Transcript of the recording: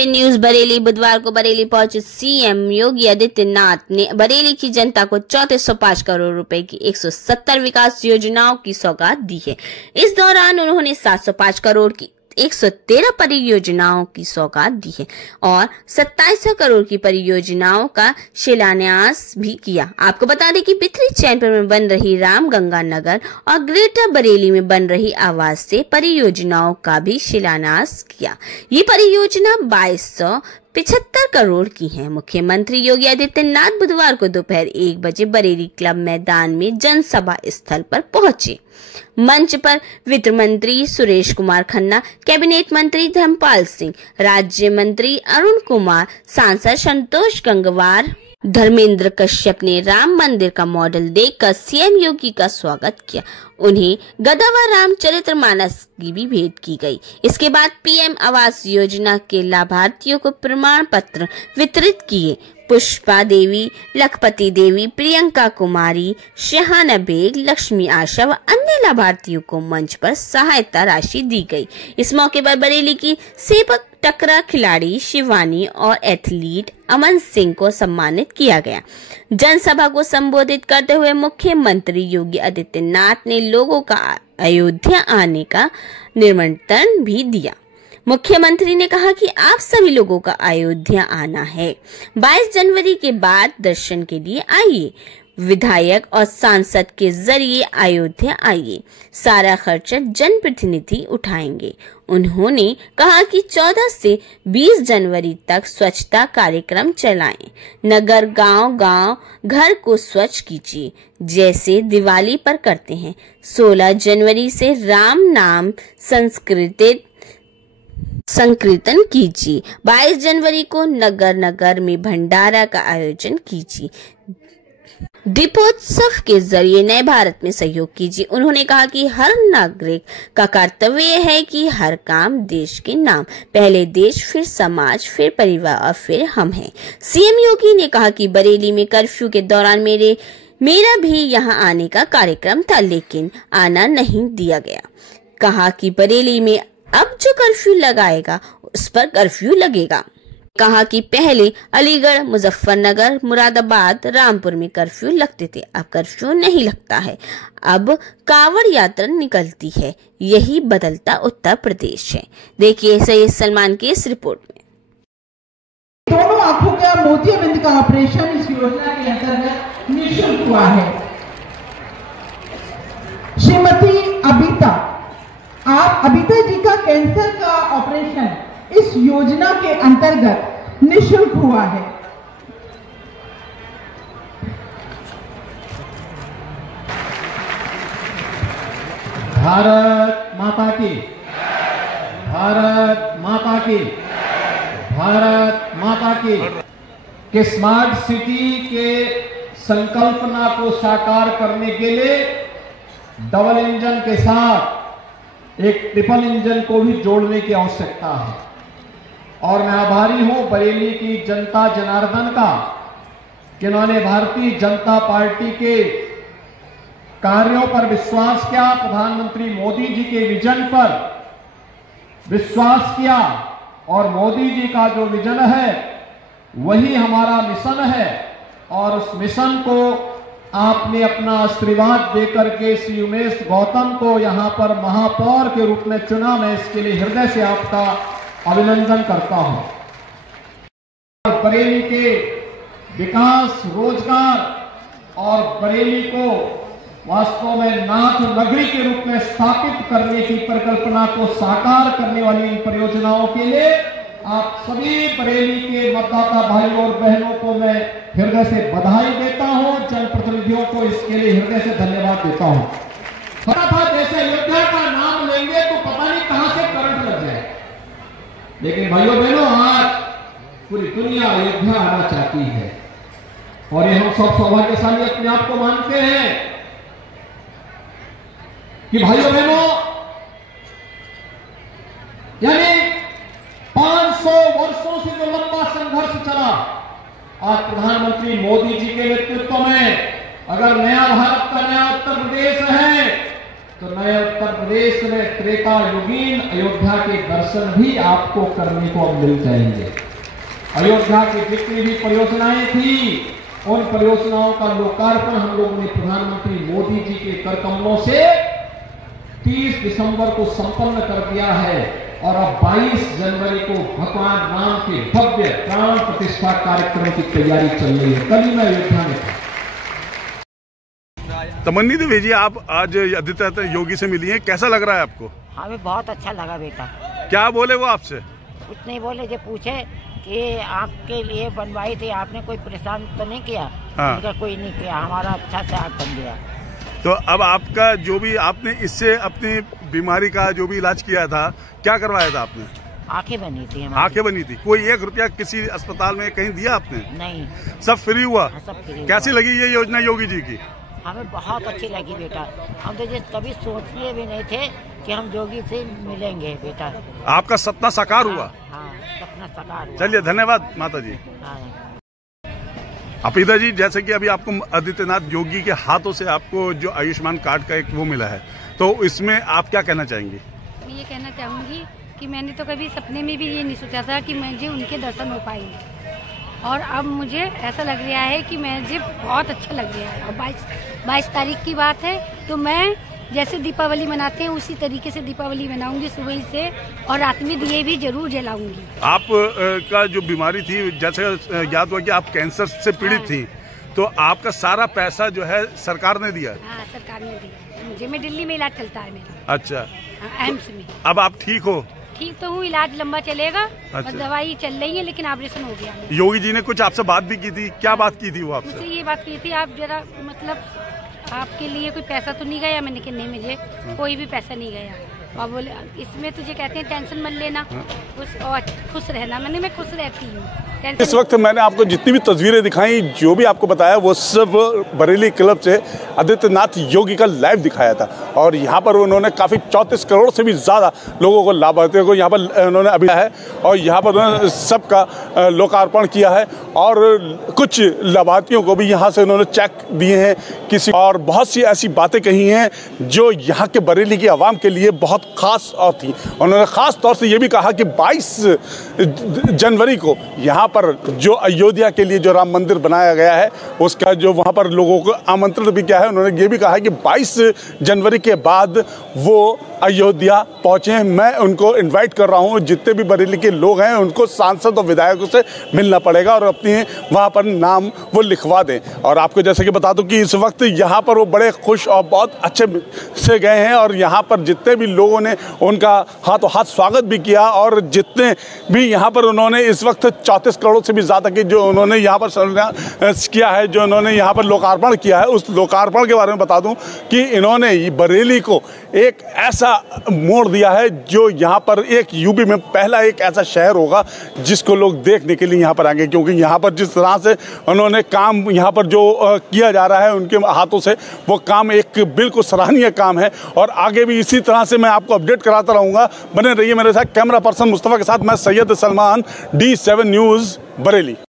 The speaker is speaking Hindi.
Open news Bareilly. बुधवार को बरेली पहुंचे सीएम योगी आदित्यनाथ ने बरेली की जनता को 3405 करोड़ रुपए की 170 विकास योजनाओं की सौगात दी है। इस दौरान उन्होंने 705 करोड़ की 113 परियोजनाओं की सौगात दी है और 2700 करोड़ की परियोजनाओं का शिलान्यास भी किया। आपको बता दें कि बिथरी चैनपुर में बन रही रामगंगा नगर और ग्रेटर बरेली में बन रही आवास से परियोजनाओं का भी शिलान्यास किया। ये परियोजना 2275 करोड़ की है। मुख्यमंत्री योगी आदित्यनाथ बुधवार को दोपहर 1 बजे बरेली क्लब मैदान में जनसभा स्थल पर पहुंचे। मंच पर वित्त मंत्री सुरेश कुमार खन्ना, कैबिनेट मंत्री धर्मपाल सिंह, राज्य मंत्री अरुण कुमार, सांसद संतोष गंगवार, धर्मेंद्र कश्यप ने राम मंदिर का मॉडल देखकर सीएम योगी का स्वागत किया। उन्हें गदा व रामचरितमानस की भी भेंट की गई। इसके बाद पीएम आवास योजना के लाभार्थियों को प्रमाण पत्र वितरित किए। पुष्पा देवी, लखपति देवी, प्रियंका कुमारी, शहाना बेग, लक्ष्मी आशा व अन्य लाभार्थियों को मंच पर सहायता राशि दी गई। इस मौके पर बरेली की सेपक टकरा खिलाड़ी शिवानी और एथलीट अमन सिंह को सम्मानित किया गया। जनसभा को संबोधित करते हुए मुख्यमंत्री योगी आदित्यनाथ ने लोगों का अयोध्या आने का निमंत्रण भी दिया। मुख्यमंत्री ने कहा कि आप सभी लोगों का अयोध्या आना है। 22 जनवरी के बाद दर्शन के लिए आइए। विधायक और सांसद के जरिए अयोध्या आइए। सारा खर्च जनप्रतिनिधि उठाएंगे। उन्होंने कहा कि 14 से 20 जनवरी तक स्वच्छता कार्यक्रम चलाएं। नगर गांव घर को स्वच्छ कीजिए, जैसे दिवाली पर करते हैं। 16 जनवरी से राम नाम संकीर्तन कीजिए। 22 जनवरी को नगर में भंडारा का आयोजन कीजिए। दीपोत्सव के जरिए नए भारत में सहयोग कीजिए। उन्होंने कहा कि हर नागरिक का कर्तव्य है कि हर काम देश के नाम, पहले देश, फिर समाज, फिर परिवार और फिर हम हैं। सीएम योगी ने कहा कि बरेली में कर्फ्यू के दौरान मेरा भी यहां आने का कार्यक्रम था, लेकिन आना नहीं दिया गया। कहा कि बरेली में अब जो कर्फ्यू लगाएगा उस पर कर्फ्यू लगेगा। कहा कि पहले अलीगढ़, मुजफ्फरनगर, मुरादाबाद, रामपुर में कर्फ्यू लगते थे, अब कर्फ्यू नहीं लगता है। अब कांवड़ यात्रा निकलती है। यही बदलता उत्तर प्रदेश है। देखिए सैयद सलमान की इस रिपोर्ट में। दोनों आंखों का मोतियाबिंद का ऑपरेशन इस योजना के अंतर्गत निःशुल्क हुआ है। श्रीमती अबिता जी का कैंसर का ऑपरेशन इस योजना के अंतर्गत निःशुल्क हुआ है। भारत माता की, भारत माता की, भारत माता की। कि स्मार्ट सिटी के संकल्पना को साकार करने के लिए डबल इंजन के साथ एक ट्रिपल इंजन को भी जोड़ने की आवश्यकता है। और मैं आभारी हूं बरेली की जनता जनार्दन का कि उन्होंने भारतीय जनता पार्टी के कार्यों पर विश्वास किया, प्रधानमंत्री मोदी जी के विजन पर विश्वास किया और मोदी जी का जो विजन है वही हमारा मिशन है। और उस मिशन को आपने अपना आशीर्वाद देकर के श्री उमेश गौतम को यहां पर महापौर के रूप में चुना। मैं इसके लिए हृदय से आपका अभिनंदन करता हूं। बरेली के विकास, रोजगार और बरेली को वास्तव में नाथ नगरी के रूप में स्थापित करने की परिकल्पना को साकार करने वाली इन परियोजनाओं के लिए आप सभी बरेली के मतदाता भाइयों और बहनों को मैं हृदय से बधाई देता हूं। जनप्रतिनिधियों को इसके लिए हृदय से धन्यवाद देता हूं। पता था जैसे अयोध्या का नाम लेंगे तो पता नहीं कहां से करंट लग जाए, लेकिन भाइयों बहनों आज पूरी दुनिया अयोध्या आना चाहती है और ये हम सब सौभाग्यशाली अपने आप को मानते हैं कि भाइयों बहनों यानी 500 वर्षों से जो लंबा संघर्ष चला, आज प्रधानमंत्री मोदी जी के नेतृत्व में अगर नया भारत का नया उत्तर प्रदेश है तो नए उत्तर प्रदेश में त्रेता युगीन अयोध्या के दर्शन भी आपको करने को अब मिल जाएंगे। अयोध्या की जितनी भी परियोजनाएं थी, उन परियोजनाओं का लोकार्पण हम लोगों ने प्रधानमंत्री मोदी जी के कर कमलों से 30 दिसंबर को संपन्न कर दिया है और अब 22 जनवरी को भगवान राम के भव्य प्राण प्रतिष्ठा कार्यक्रम की तैयारी चल रही है। कल ही मैं अयोध्या में था। तमन्नी देवी जी, आप आज आदित्य योगी से मिली हैं, कैसा लग रहा है आपको? हमें बहुत अच्छा लगा बेटा। क्या बोले वो आपसे? कुछ नहीं बोले, जो पूछे कि आपके लिए बनवाई थी, आपने कोई परेशान तो नहीं किया? हाँ। उनका कोई नहीं किया, हमारा अच्छा से आँख बन गया। तो अब आपका जो भी आपने इससे अपनी बीमारी का जो भी इलाज किया था, क्या करवाया था आपने? आंखें बनी थी हमारी। आंखें बनी थी। कोई 1 रुपया किसी अस्पताल में कहीं दिया आपने? नहीं, सब फ्री हुआ? हाँ, सब फ्री। कैसी लगी ये योजना योगी जी की? हमें बहुत अच्छी लगी बेटा। हम तो जिस कभी सोचते भी नहीं थे कि हम योगी से मिलेंगे बेटा। आपका सपना साकार हुआ? हाँ, सपना साकार हुआ। चलिए, धन्यवाद माता जी। हाँ। अपिता जी, जैसे कि अभी आपको आदित्यनाथ योगी के हाथों से आपको जो आयुष्मान कार्ड का एक वो मिला है, तो इसमें आप क्या कहना चाहेंगी? मैं ये कहना चाहूँगी कि मैंने तो कभी सपने में भी ये नहीं सोचा था कि मुझे उनके दर्शन हो पाएंगे, और अब मुझे ऐसा लग रहा है कि मुझे बहुत अच्छा लग रहा है। और 22 तारीख की बात है, तो मैं जैसे दीपावली मनाते हैं उसी तरीके से दीपावली मनाऊंगी सुबह से, और रात में दिए भी जरूर जलाऊंगी। आप का जो बीमारी थी, जैसे याद हुआ कि आप कैंसर से पीड़ित थी, तो आपका सारा पैसा जो है सरकार ने दिया? हाँ, सरकार ने दिया मुझे। मैं दिल्ली में इलाज चलता है मेरा। अच्छा। एम्स में। अब आप ठीक हो? ठीक तो हूँ, इलाज लंबा चलेगा। अच्छा। और दवाई चल रही है, लेकिन ऑपरेशन हो गया। योगी जी ने कुछ आपसे बात भी की थी? क्या बात की थी वो आपसे? मुझसे ये बात की थी, आप जरा मतलब आपके लिए कोई पैसा तो नहीं गया? मैंने कहा नहीं, मुझे कोई भी पैसा नहीं गया। और बोले इसमें तुझे कहते हैं टेंशन मत लेना, खुश रहना। मैं खुश रहती हूँ। इस वक्त मैंने आपको जितनी भी तस्वीरें दिखाई, जो भी आपको बताया, वो सब बरेली क्लब से आदित्यनाथ योगी का लाइव दिखाया था। और यहाँ पर उन्होंने काफ़ी 34 करोड़ से भी ज़्यादा लोगों को, लाभार्थियों को यहाँ पर उन्होंने अभी है, और यहाँ पर उन्होंने सबका लोकार्पण किया है। और कुछ लाभार्थियों को भी यहाँ से उन्होंने चेक दिए हैं किसी, और बहुत सी ऐसी बातें कही हैं जो यहाँ के बरेली की आवाम के लिए बहुत ख़ास और थी। उन्होंने ख़ास तौर से ये भी कहा कि 22 जनवरी को यहाँ पर जो अयोध्या के लिए जो राम मंदिर बनाया गया है, उसका जो वहाँ पर लोगों को आमंत्रण भी किया है। उन्होंने ये भी कहा है कि 22 जनवरी के बाद वो अयोध्या पहुँचे। मैं उनको इनवाइट कर रहा हूँ, जितने भी बरेली के लोग हैं उनको सांसद और विधायकों से मिलना पड़ेगा और अपनी वहाँ पर नाम वो लिखवा दें। और आपको जैसे कि बता दूं कि इस वक्त यहाँ पर वो बड़े खुश और बहुत अच्छे से गए हैं, और यहाँ पर जितने भी लोगों ने उनका हाथों हाथ स्वागत भी किया, और जितने भी यहाँ पर उन्होंने इस वक्त 34 करोड़ से भी ज़्यादा की जो उन्होंने यहाँ पर किया है, जो उन्होंने यहाँ पर लोकार्पण किया है, उस लोकार्पण के बारे में बता दूं कि इन्होंने बरेली को एक ऐसा मोड़ दिया है जो यहाँ पर एक यूपी में पहला एक ऐसा शहर होगा जिसको लोग देखने के लिए यहाँ पर आएंगे। क्योंकि यहाँ पर जिस तरह से उन्होंने काम यहाँ पर जो किया जा रहा है उनके हाथों से, वो काम एक बिल्कुल सराहनीय काम है। और आगे भी इसी तरह से मैं आपको अपडेट कराता रहूँगा। बने रहिए मेरे साथ। कैमरा पर्सन मुस्तफ़ा के साथ मैं सैयद सलमान, D7 न्यूज़ बरेली।